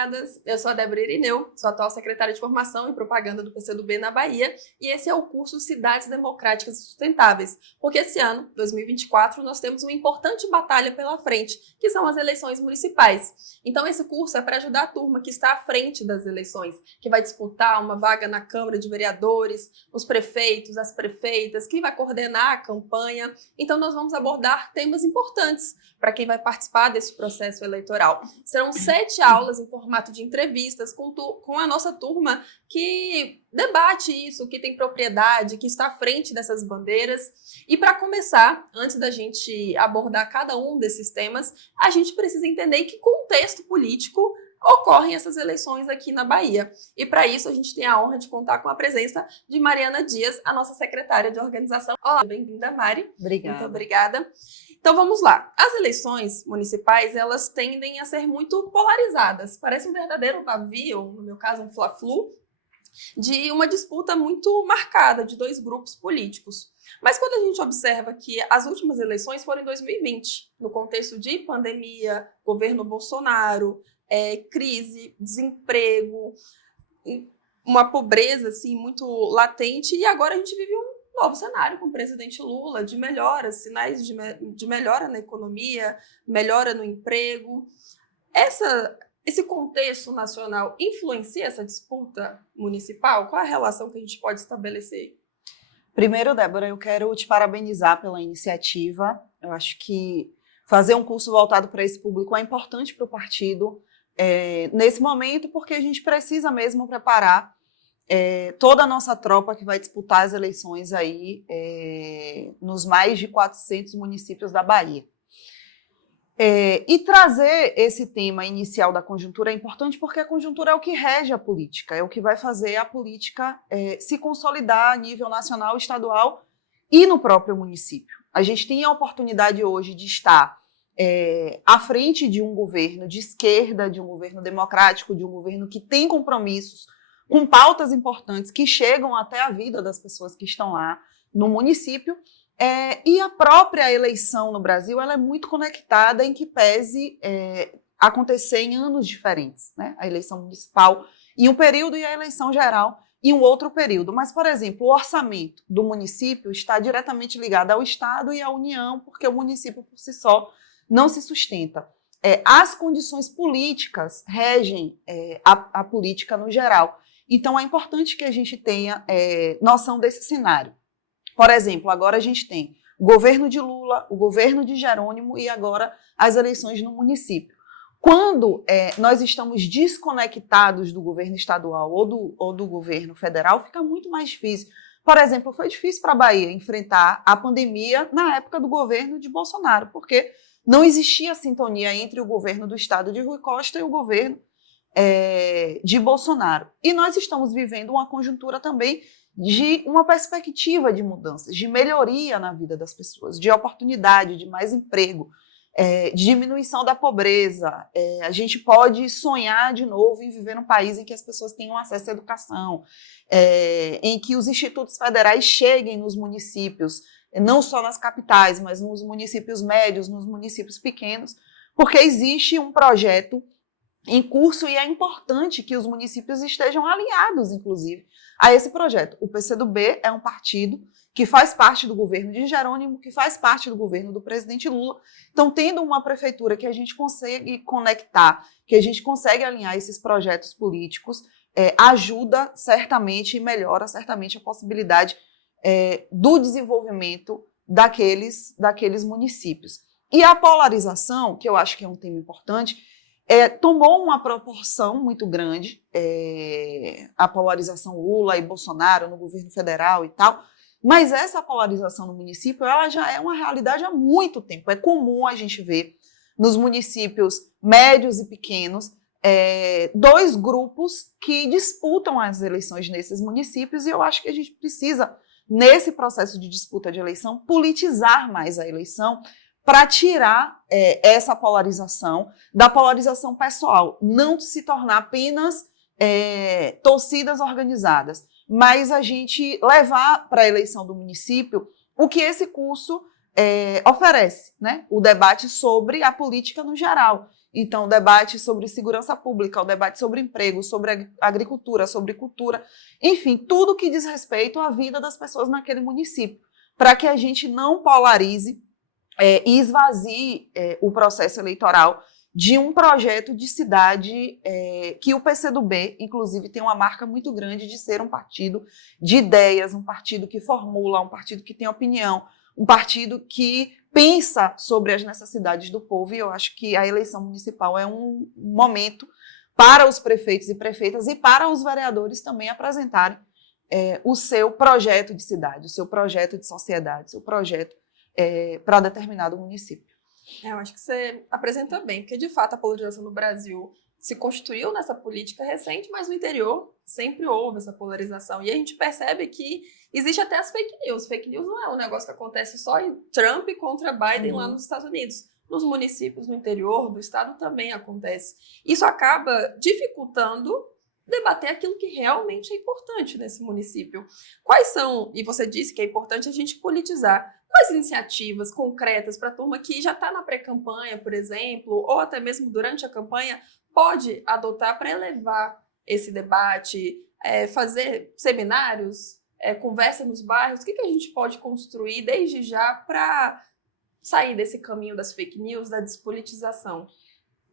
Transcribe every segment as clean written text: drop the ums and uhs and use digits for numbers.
camaradas! Eu sou a Débora Irineu, sou atual secretária de Formação e Propaganda do PCdoB na Bahia, e esse é o curso Cidades Democráticas e Sustentáveis, porque esse ano, 2024, nós temos uma importante batalha pela frente, que são as eleições municipais. Então esse curso é para ajudar a turma que está à frente das eleições, que vai disputar uma vaga na Câmara de Vereadores, os prefeitos, as prefeitas, quem vai coordenar a campanha. Então nós vamos abordar temas importantes para quem vai participar desse processo eleitoral. Serão 7 aulas em formato de entrevistas com a nossa turma que debate isso, que tem propriedade, que está à frente dessas bandeiras. E para começar, antes da gente abordar cada um desses temas, a gente precisa entender em que contexto político ocorrem essas eleições aqui na Bahia. E para isso a gente tem a honra de contar com a presença de Mariana Dias, a nossa secretária de organização. Olá, bem-vinda, Mari. Obrigada. Muito obrigada. Então vamos lá. As eleições municipais, elas tendem a ser muito polarizadas. Parece um verdadeiro pavio, no meu caso um fla-flu, de uma disputa muito marcada de 2 grupos políticos. Mas quando a gente observa que as últimas eleições foram em 2020, no contexto de pandemia, governo Bolsonaro, crise, desemprego, uma pobreza assim, muito latente, e agora a gente vive um novo cenário com o presidente Lula, de melhora, sinais de melhora na economia, melhora no emprego. Esse contexto nacional influencia essa disputa municipal? Qual é a relação que a gente pode estabelecer? Primeiro, Débora, eu quero te parabenizar pela iniciativa. Eu acho que fazer um curso voltado para esse público é importante para o partido nesse momento, porque a gente precisa mesmo preparar toda a nossa tropa que vai disputar as eleições aí nos mais de 400 municípios da Bahia. E trazer esse tema inicial da conjuntura é importante porque a conjuntura é o que rege a política, é o que vai fazer a política se consolidar a nível nacional, estadual e no próprio município. A gente tem a oportunidade hoje de estar à frente de um governo de esquerda, de um governo democrático, de um governo que tem compromissos com pautas importantes que chegam até a vida das pessoas que estão lá no município. E a própria eleição no Brasil ela é muito conectada em que pese acontecer em anos diferentes, né? A eleição municipal em um período e a eleição geral em um outro período. Mas, por exemplo, o orçamento do município está diretamente ligado ao Estado e à União, porque o município por si só não se sustenta. As condições políticas regem a política no geral. Então, é importante que a gente tenha noção desse cenário. Por exemplo, agora a gente tem o governo de Lula, o governo de Jerônimo e agora as eleições no município. Quando nós estamos desconectados do governo estadual ou do governo federal, fica muito mais difícil. Por exemplo, foi difícil para a Bahia enfrentar a pandemia na época do governo de Bolsonaro, porque não existia sintonia entre o governo do estado de Rui Costa e o governo de Bolsonaro. E nós estamos vivendo uma conjuntura também de uma perspectiva de mudanças, de melhoria na vida das pessoas, de oportunidade, de mais emprego, de diminuição da pobreza. A gente pode sonhar de novo em viver num país em que as pessoas tenham acesso à educação, em que os institutos federais cheguem nos municípios, não só nas capitais, mas nos municípios médios, nos municípios pequenos, porque existe um projeto em curso e é importante que os municípios estejam alinhados, inclusive, a esse projeto. O PCdoB é um partido que faz parte do governo de Jerônimo, que faz parte do governo do presidente Lula. Então, tendo uma prefeitura que a gente consegue conectar, que a gente consegue alinhar esses projetos políticos, ajuda certamente e melhora certamente a possibilidade do desenvolvimento daqueles municípios. E a polarização, que eu acho que é um tema importante, tomou uma proporção muito grande, a polarização Lula e Bolsonaro no governo federal e tal, mas essa polarização no município ela já é uma realidade há muito tempo. É comum a gente ver nos municípios médios e pequenos 2 grupos que disputam as eleições nesses municípios, e eu acho que a gente precisa, nesse processo de disputa de eleição, politizar mais a eleição, para tirar essa polarização da polarização pessoal, não se tornar apenas torcidas organizadas, mas a gente levar para a eleição do município o que esse curso oferece, né, o debate sobre a política no geral. Então, o debate sobre segurança pública, o debate sobre emprego, sobre agricultura, sobre cultura, enfim, tudo que diz respeito à vida das pessoas naquele município, para que a gente não polarize e esvazie o processo eleitoral de um projeto de cidade que o PCdoB, inclusive, tem uma marca muito grande de ser um partido de ideias, um partido que formula, um partido que tem opinião, um partido que pensa sobre as necessidades do povo, e eu acho que a eleição municipal é um momento para os prefeitos e prefeitas e para os vereadores também apresentarem o seu projeto de cidade, o seu projeto de sociedade, o seu projeto para determinado município. Eu acho que você apresenta bem, porque de fato a polarização no Brasil se constituiu nessa política recente, mas no interior sempre houve essa polarização. E a gente percebe que existe até as fake news. Fake news não é um negócio que acontece só em Trump contra Biden lá nos Estados Unidos. Nos municípios no interior do estado também acontece. Isso acaba dificultando debater aquilo que realmente é importante nesse município. Quais são, e você disse que é importante a gente politizar, quais iniciativas concretas para a turma que já está na pré-campanha, por exemplo, ou até mesmo durante a campanha, pode adotar para elevar esse debate, fazer seminários, conversa nos bairros? O que a gente pode construir desde já para sair desse caminho das fake news, da despolitização?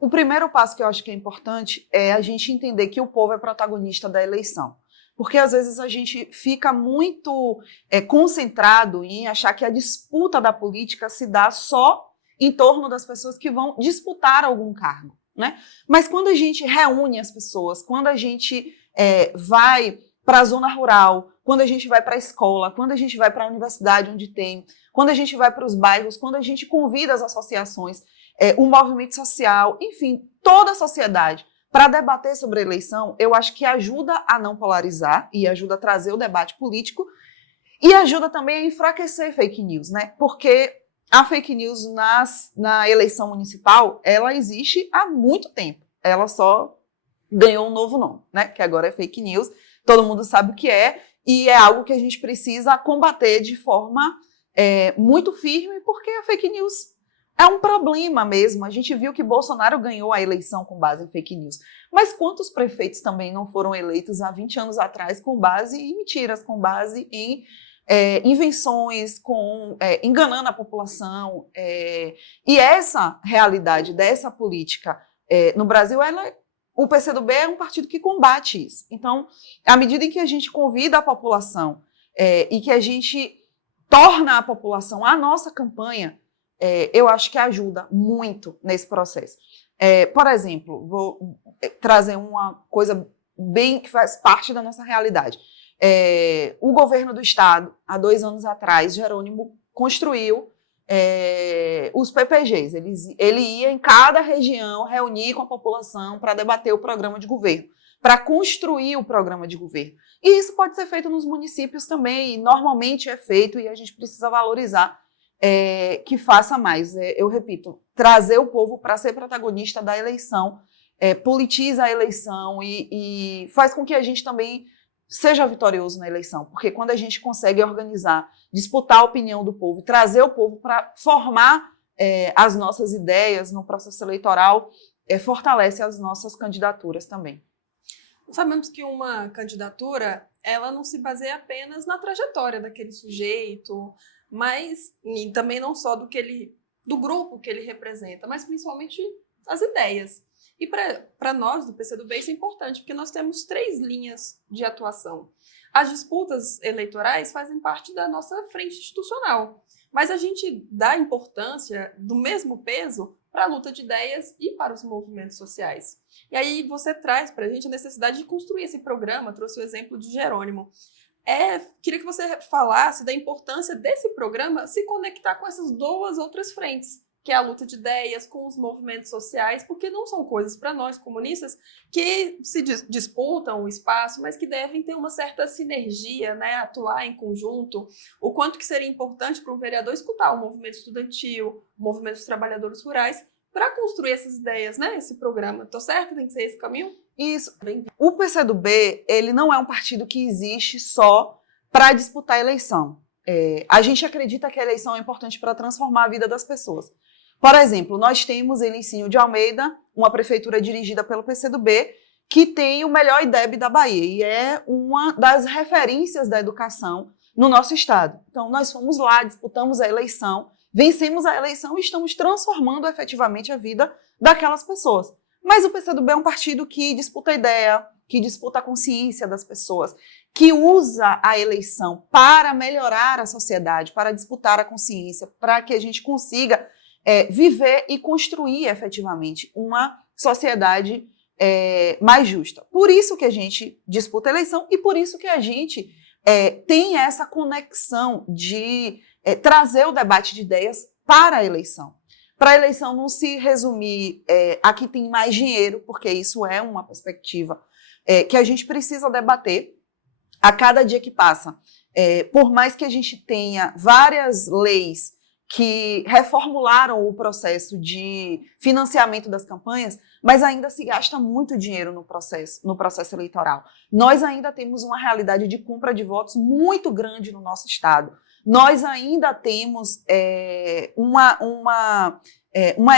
O primeiro passo que eu acho que é importante é a gente entender que o povo é protagonista da eleição. Porque às vezes a gente fica muito concentrado em achar que a disputa da política se dá só em torno das pessoas que vão disputar algum cargo, né? Mas quando a gente reúne as pessoas, quando a gente vai para a zona rural, quando a gente vai para a escola, quando a gente vai para a universidade onde tem, quando a gente vai para os bairros, quando a gente convida as associações, o movimento social, enfim, toda a sociedade para debater sobre a eleição, eu acho que ajuda a não polarizar e ajuda a trazer o debate político e ajuda também a enfraquecer fake news, né? Porque a fake news na eleição municipal, ela existe há muito tempo. Ela só ganhou um novo nome, né? Que agora é fake news. Todo mundo sabe o que é e é algo que a gente precisa combater de forma muito firme, porque a fake news é um problema mesmo. A gente viu que Bolsonaro ganhou a eleição com base em fake news. Mas quantos prefeitos também não foram eleitos há 20 anos atrás com base em mentiras, com base em invenções, enganando a população? E essa realidade dessa política no Brasil, o PCdoB é um partido que combate isso. Então, à medida em que a gente convida a população e que a gente torna a população a nossa campanha, eu acho que ajuda muito nesse processo. Por exemplo, vou trazer uma coisa bem que faz parte da nossa realidade. O governo do estado, há 2 anos atrás, Jerônimo construiu os PPGs. Ele ia em cada região reunir com a população para debater o programa de governo, para construir o programa de governo. E isso pode ser feito nos municípios também, e normalmente é feito, e a gente precisa valorizar que faça mais. Eu repito, trazer o povo para ser protagonista da eleição, politiza a eleição e faz com que a gente também seja vitorioso na eleição, porque quando a gente consegue organizar, disputar a opinião do povo, trazer o povo para formar as nossas ideias no processo eleitoral, fortalece as nossas candidaturas também. Sabemos que uma candidatura, ela não se baseia apenas na trajetória daquele sujeito, mas e também não só do grupo que ele representa, mas principalmente as ideias. E para nós, do PCdoB, isso é importante, porque nós temos 3 linhas de atuação. As disputas eleitorais fazem parte da nossa frente institucional, mas a gente dá importância, do mesmo peso, para a luta de ideias e para os movimentos sociais. E aí você traz para a gente a necessidade de construir esse programa, trouxe o exemplo de Jerônimo. Queria que você falasse da importância desse programa se conectar com essas 2 outras frentes, que é a luta de ideias com os movimentos sociais, porque não são coisas para nós comunistas que se disputam o espaço, mas que devem ter uma certa sinergia, né, atuar em conjunto. O quanto que seria importante para um vereador escutar o movimento estudantil, o movimento dos trabalhadores rurais, para construir essas ideias, né, esse programa. Tô certo? Tem que ser esse caminho? Isso. O PCdoB, ele não é um partido que existe só para disputar a eleição. A gente acredita que a eleição é importante para transformar a vida das pessoas. Por exemplo, nós temos em Licínio de Almeida uma prefeitura dirigida pelo PCdoB que tem o melhor IDEB da Bahia e é uma das referências da educação no nosso estado. Então, nós fomos lá, disputamos a eleição, vencemos a eleição e estamos transformando efetivamente a vida daquelas pessoas. Mas o PCdoB é um partido que disputa a ideia, que disputa a consciência das pessoas, que usa a eleição para melhorar a sociedade, para disputar a consciência, para que a gente consiga viver e construir efetivamente uma sociedade mais justa. Por isso que a gente disputa a eleição e por isso que a gente tem essa conexão de trazer o debate de ideias para a eleição. Para a eleição não se resumir a que tem mais dinheiro, porque isso é uma perspectiva que a gente precisa debater a cada dia que passa. Por mais que a gente tenha várias leis que reformularam o processo de financiamento das campanhas, mas ainda se gasta muito dinheiro no processo eleitoral. Nós ainda temos uma realidade de compra de votos muito grande no nosso estado. Nós ainda temos uma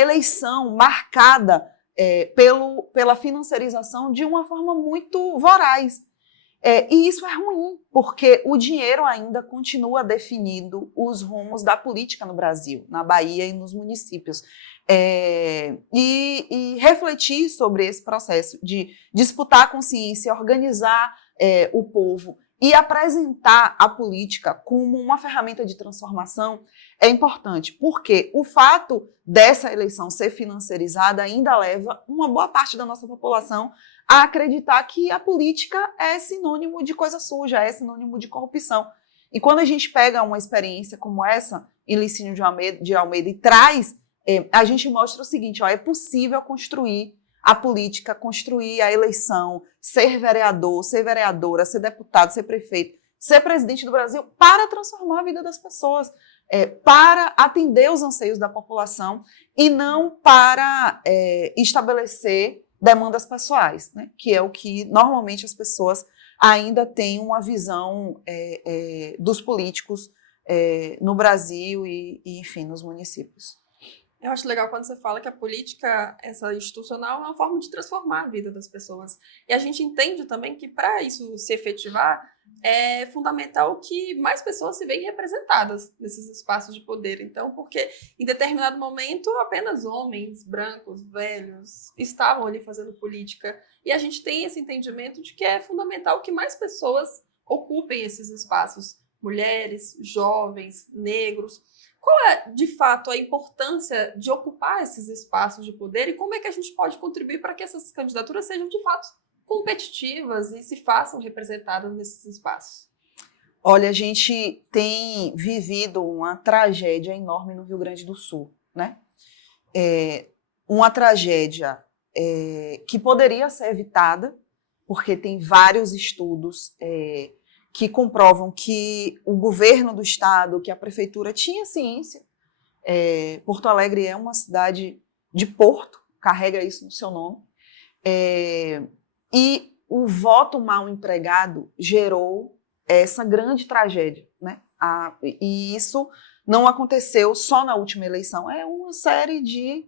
eleição marcada pela financiarização de uma forma muito voraz. E isso é ruim, porque o dinheiro ainda continua definindo os rumos da política no Brasil, na Bahia e nos municípios. E refletir sobre esse processo de disputar a consciência, organizar o povo e apresentar a política como uma ferramenta de transformação é importante, porque o fato dessa eleição ser financiarizada ainda leva uma boa parte da nossa população a acreditar que a política é sinônimo de coisa suja, é sinônimo de corrupção. E quando a gente pega uma experiência como essa, em Licínio de Almeida, e traz, a gente mostra o seguinte, é possível construir a política, construir a eleição, ser vereador, ser vereadora, ser deputado, ser prefeito, ser presidente do Brasil para transformar a vida das pessoas, para atender os anseios da população e não para estabelecer demandas pessoais, né? Que é o que normalmente as pessoas ainda têm uma visão dos políticos no Brasil e, enfim, nos municípios. Eu acho legal quando você fala que a política, essa institucional, é uma forma de transformar a vida das pessoas. E a gente entende também que, para isso se efetivar, é fundamental que mais pessoas se vejam representadas nesses espaços de poder. Então, porque em determinado momento, apenas homens brancos, velhos, estavam ali fazendo política. E a gente tem esse entendimento de que é fundamental que mais pessoas ocupem esses espaços. Mulheres, jovens, negros. Qual é, de fato, a importância de ocupar esses espaços de poder e como é que a gente pode contribuir para que essas candidaturas sejam, de fato, competitivas e se façam representadas nesses espaços? Olha, a gente tem vivido uma tragédia enorme no Rio Grande do Sul, né? Uma tragédia que poderia ser evitada, porque tem vários estudos que comprovam que o governo do estado, que a prefeitura tinha ciência. Porto Alegre é uma cidade de porto, carrega isso no seu nome. E o voto mal empregado gerou essa grande tragédia, né? E isso não aconteceu só na última eleição, é uma série de...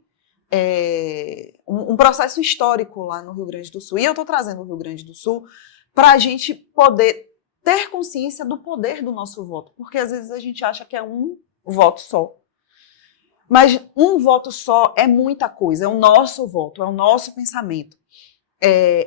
um processo histórico lá no Rio Grande do Sul. E eu estou trazendo o Rio Grande do Sul para a gente poder ter consciência do poder do nosso voto, porque às vezes a gente acha que é um voto só. Mas um voto só é muita coisa, é o nosso voto, é o nosso pensamento.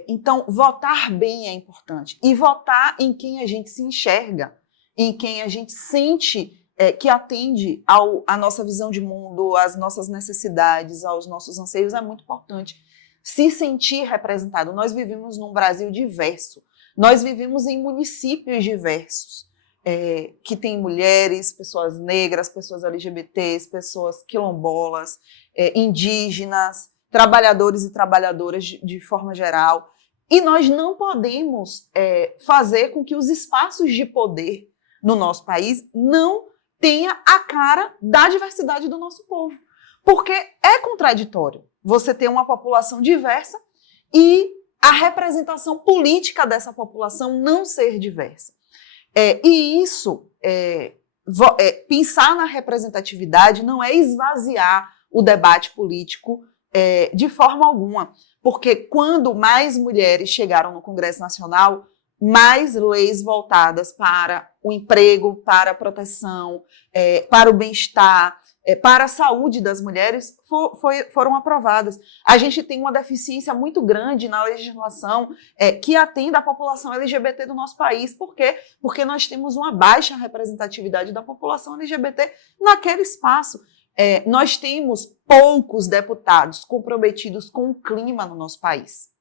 Então, votar bem é importante. E votar em quem a gente se enxerga, em quem a gente sente que atende à nossa visão de mundo, às nossas necessidades, aos nossos anseios, é muito importante. Se sentir representado. Nós vivemos num Brasil diverso. Nós vivemos em municípios diversos, que tem mulheres, pessoas negras, pessoas LGBTs, pessoas quilombolas, indígenas, trabalhadores e trabalhadoras de forma geral. E nós não podemos fazer com que os espaços de poder no nosso país não tenham a cara da diversidade do nosso povo. Porque é contraditório você ter uma população diversa e a representação política dessa população não ser diversa. E isso pensar na representatividade não é esvaziar o debate político de forma alguma, porque quando mais mulheres chegaram no Congresso Nacional, mais leis voltadas para o emprego, para a proteção, para o bem-estar, para a saúde das mulheres foram aprovadas. A gente tem uma deficiência muito grande na legislação que atenda a população LGBT do nosso país. Por quê? Porque nós temos uma baixa representatividade da população LGBT naquele espaço. Nós temos poucos deputados comprometidos com o clima no nosso país.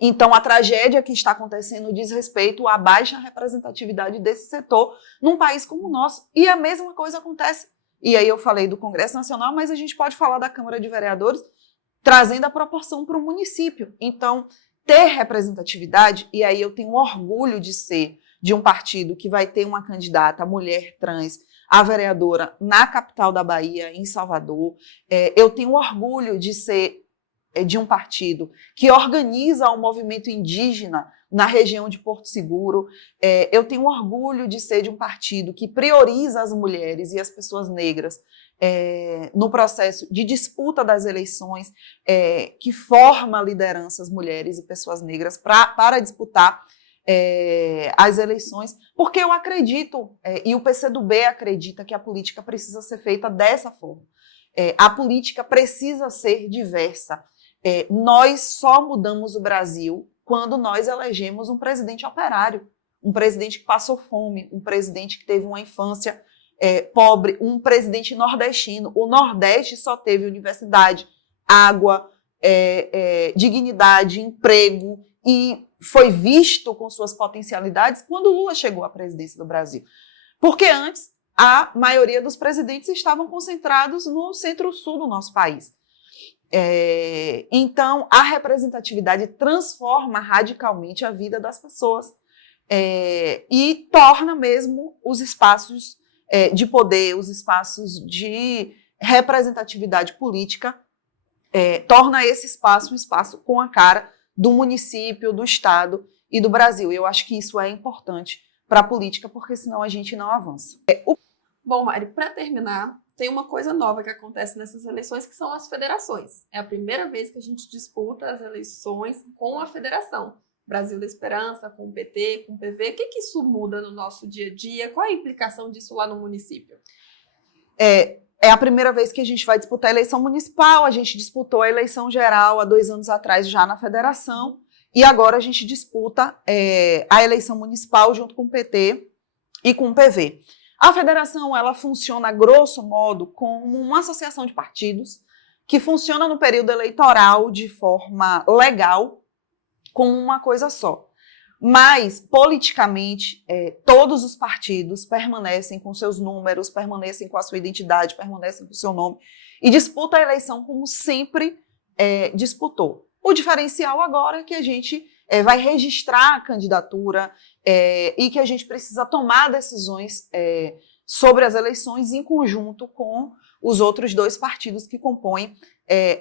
Então, a tragédia que está acontecendo diz respeito à baixa representatividade desse setor num país como o nosso. E a mesma coisa acontece. E aí eu falei do Congresso Nacional, mas a gente pode falar da Câmara de Vereadores, trazendo a proporção para o município. Então, ter representatividade, e aí eu tenho orgulho de ser de um partido que vai ter uma candidata, mulher trans, a vereadora na capital da Bahia, em Salvador. Eu tenho orgulho de ser de um partido que organiza o movimento indígena na região de Porto Seguro. Eu tenho orgulho de ser de um partido que prioriza as mulheres e as pessoas negras no processo de disputa das eleições, que forma lideranças mulheres e pessoas negras para disputar as eleições, porque eu acredito, e o PCdoB acredita, que a política precisa ser feita dessa forma. A política precisa ser diversa. Nós só mudamos o Brasil quando nós elegemos um presidente operário, um presidente que passou fome, um presidente que teve uma infância pobre, um presidente nordestino. O Nordeste só teve universidade, água, dignidade, emprego, e foi visto com suas potencialidades quando Lula chegou à presidência do Brasil. Porque antes, a maioria dos presidentes estavam concentrados no centro-sul do nosso país. Então, a representatividade transforma radicalmente a vida das pessoas e torna mesmo os espaços de poder, os espaços de representatividade política, torna esse espaço um espaço com a cara do município, do estado e do Brasil. Eu acho que isso é importante para a política, porque senão a gente não avança. Bom, Mari, para terminar, tem uma coisa nova que acontece nessas eleições, que são as federações. É a primeira vez que a gente disputa as eleições com a federação. Brasil da Esperança, com o PT, com o PV. O que isso muda no nosso dia a dia? Qual a implicação disso lá no município? É a primeira vez que a gente vai disputar a eleição municipal. A gente disputou a eleição geral há 2 anos atrás já na federação. E agora a gente disputa a eleição municipal junto com o PT e com o PV. A federação, ela funciona, grosso modo, como uma associação de partidos que funciona no período eleitoral de forma legal, como uma coisa só. Mas, politicamente, todos os partidos permanecem com seus números, permanecem com a sua identidade, permanecem com o seu nome e disputam a eleição como sempre disputou. O diferencial agora é que a gente vai registrar a candidatura e que a gente precisa tomar decisões sobre as eleições em conjunto com os outros 2 partidos que compõem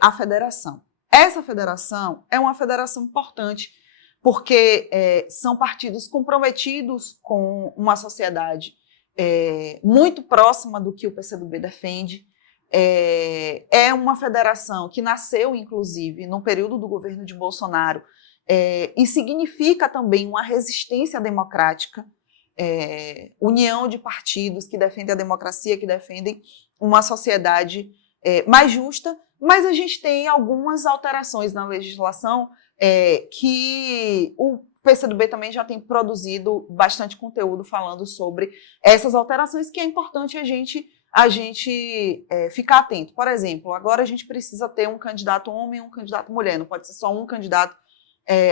a federação. Essa federação é uma federação importante, porque são partidos comprometidos com uma sociedade muito próxima do que o PCdoB defende. É uma federação que nasceu, inclusive, no período do governo de Bolsonaro, e significa também uma resistência democrática, união de partidos que defendem a democracia, que defendem uma sociedade mais justa, mas a gente tem algumas alterações na legislação que o PCdoB também já tem produzido bastante conteúdo falando sobre essas alterações, que é importante a gente ficar atento. Por exemplo, agora a gente precisa ter um candidato homem e um candidato mulher, não pode ser só um candidato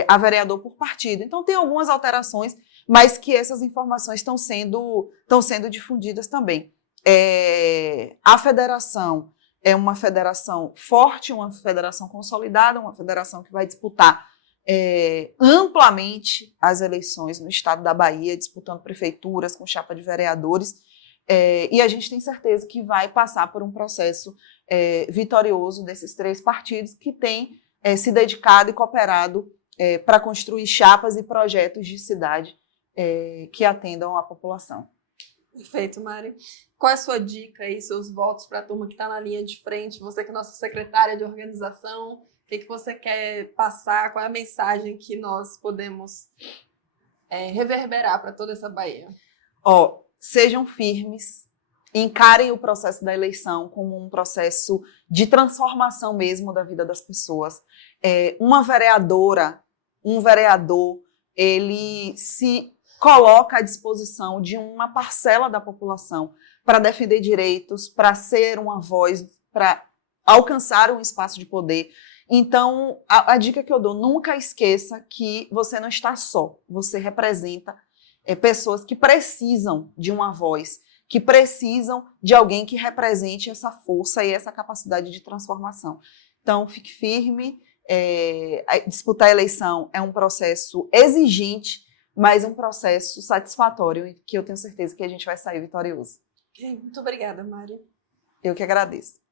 a vereador por partido. Então tem algumas alterações, mas que essas informações estão sendo difundidas também. A federação é uma federação forte, uma federação consolidada, uma federação que vai disputar amplamente as eleições no estado da Bahia, disputando prefeituras com chapa de vereadores, e a gente tem certeza que vai passar por um processo vitorioso desses 3 partidos que têm se dedicado e cooperado para construir chapas e projetos de cidade que atendam a população. Perfeito, Mari. Qual é a sua dica aí, seus votos para a turma que está na linha de frente? Você que é nossa secretária de organização, o que você quer passar? Qual é a mensagem que nós podemos reverberar para toda essa Bahia? Sejam firmes, encarem o processo da eleição como um processo de transformação mesmo da vida das pessoas. Uma vereadora, um vereador, ele se coloca à disposição de uma parcela da população para defender direitos, para ser uma voz, para alcançar um espaço de poder. Então, a dica que eu dou, nunca esqueça que você não está só, você representa pessoas que precisam de uma voz, que precisam de alguém que represente essa força e essa capacidade de transformação. Então, fique firme. Disputar a eleição é um processo exigente, mas um processo satisfatório e que eu tenho certeza que a gente vai sair vitorioso. Muito obrigada, Mari. Eu que agradeço.